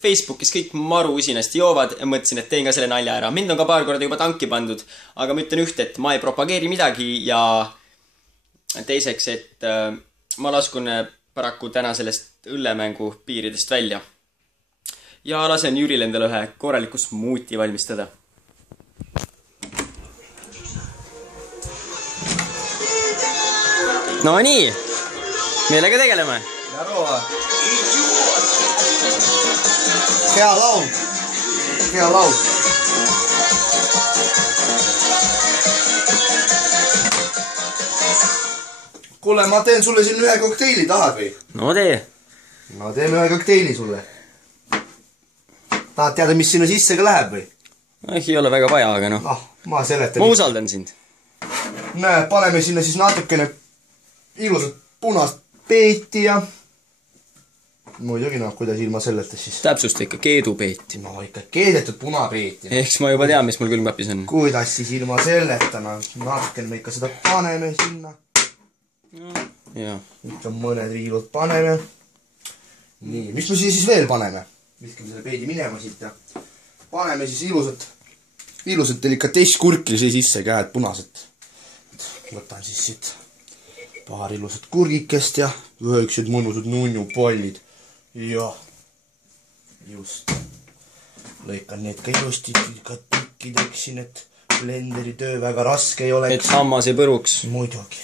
Facebookis kõik maru usinasti joovad ja mõtlesin, et teen ka selle nalja ära. Mind on ka paar korda juba tanki pandud, aga ma ütlen ühte, et ma ei propageeri midagi ja teiseks, et ma laskun paraku täna sellest õllemängu piiridest välja. Ja lasen Jüril endale ühe korraliku smuuti valmistada. No nii, millega tegeleme? Narova. Hea laul. Hea laul. Kuule, ma teen sulle siin ühe kokteili, tahad või? No tee. Ma teen ühe kokteili sulle. Tahad teada, mis sinna sisse ka läheb või? Ei ole väga vaja, aga noh. Ma seletan. Ma usaldan sind. Näe, paneme sinna siis natukene ilusat punast peeti ja muidugi noh, kuidas ilma selleta siis. Täpsusta ikka keedupeeti. No ikka keedetud punapeeti. Ehks ma juba tean, mis mul külmkapis on. Kuidas siis ilma selleta, no natukene me ikka seda paneme sinna. Ja. Ikka mõned riilud paneme. Nii, mis me siis veel paneme? Viskame selle peedi minema siit ja paneme siis ilusat delikatesskurki siia sisse, käed punased. Võtan siis siit paar ilusat kurgikest ja üheksed mõnusad nunnupallid. Ja just. Lõikan need ka ilusti tükkideks siin, et blenderi töö väga raske ei oleks. Et hammas ei põruks. Muidugi.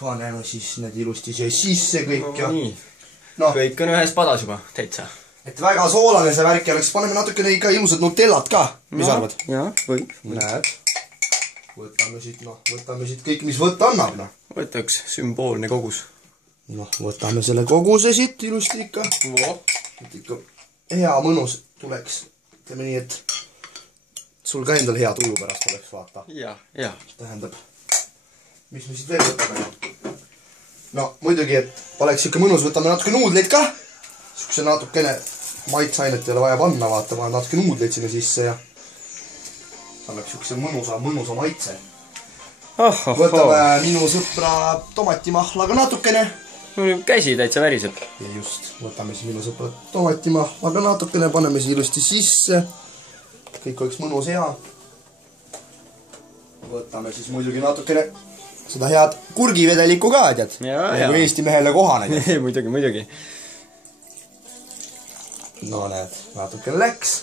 Paneme siis need ilusti siia sisse kõik ja... No, kõik on ühes padas juba, täitsa. Et väga soolane see värk oleks, paneme natukene ikka ilusad nutellat ka. Mis arvad? Jaa, võib. Näed. Võtame siit kõik, mis võtta annab, noh. Võtaks sümboolne kogus. Noh, võtame selle koguse siit ilusti ikka. Et ikka hea mõnus tuleks. Teeme nii, et sul ka endal hea tuju pärast oleks, vaata. Ja. Tähendab, mis me siit veel võtame? No, muidugi, et oleks ikka mõnus, võtame natuke nuudleid ka. Sükse natukene maitsainet ei ole vaja panna, vaata, panen natuke nuudleid sinna sisse ja annaks sükse mõnusa maitse. Võtame minu sõpra tomatimahla ka natukene. Käsi täitsa väriseb. Ja just, võtame siis minu sõpra tomatimahla ka natukene, paneme siis ilusti sisse. Kõik oleks mõnus hea. Võtame siis muidugi natukene seda head kurgivedelikku ka, tead. Nagu Eesti mehele kohane. Muidugi. No näed, natukene läks.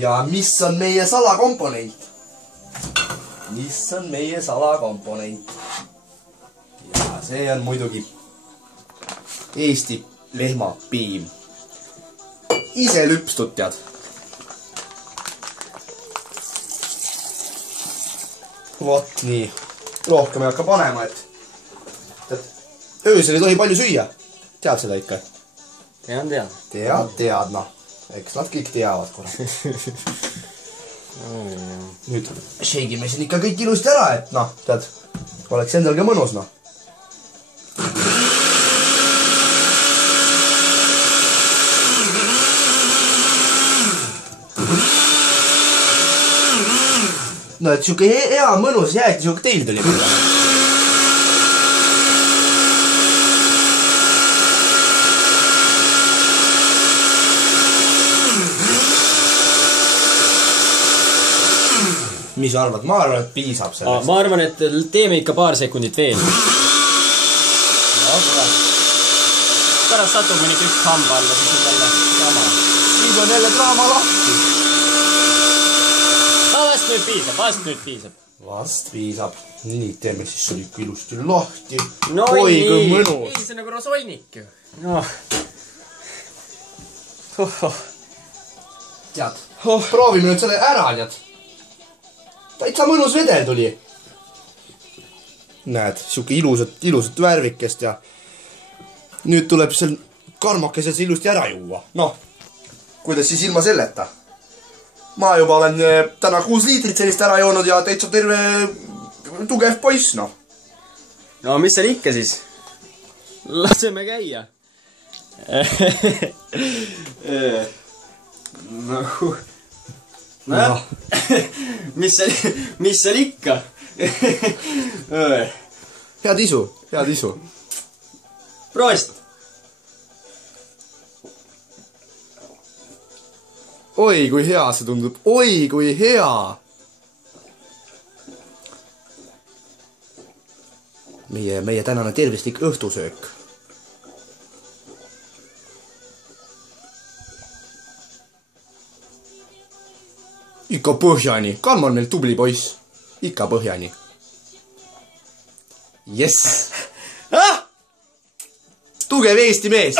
Ja mis on meie salakomponent? Mis on meie salakomponent? Ja see on muidugi Eesti lehmapiim. Ise lüpstud, tead. Vot nii. Rohkem ei hakka panema, et öösel ei tohi palju süüa. Tead seda ikka? Tean. Tead, noh. Eks nad kõik teavad, kurat. Nüüd šeigime siin ikka kõik ilusti ära, et noh, tead, oleks endal ka mõnus, noh. No, et siuke hea mõnus jääti siuke teil tuli. Mis arvad? Ma arvan, et piisab sellest. Ma arvan, et teeme ikka paar sekundit veel. Pärast satub mõni tükk hamba alla, siis on jälle draama. Siis on jälle draama lahti. Vast nüüd piisab. Vast piisab. Nii, teeme siis sul ikka ilusti lahti. No oi, kui mõnus. Ei, see nagu rosolnik ju. Tead, proovime nüüd selle ära, tead. Täitsa mõnus vedel tuli. Näed, siuke ilusat värvikest ja nüüd tuleb seal karmakesel see ilusti ära juua. Noh, kuidas siis ilma selleta? Ma juba olen täna 6 liitrit sellist ära joonud ja täitsa terve tugev poiss, noh. No, mis seal ikka siis? Laseme käia. Noh, mis seal ikka? Head isu. Prost! oi kui hea see tundub, oi kui hea. Meie tänane tervislik õhtusöök. Ikka põhjani, Kalm on meil tubli poiss. Ikka põhjani. Jess! Tugev Eesti mees!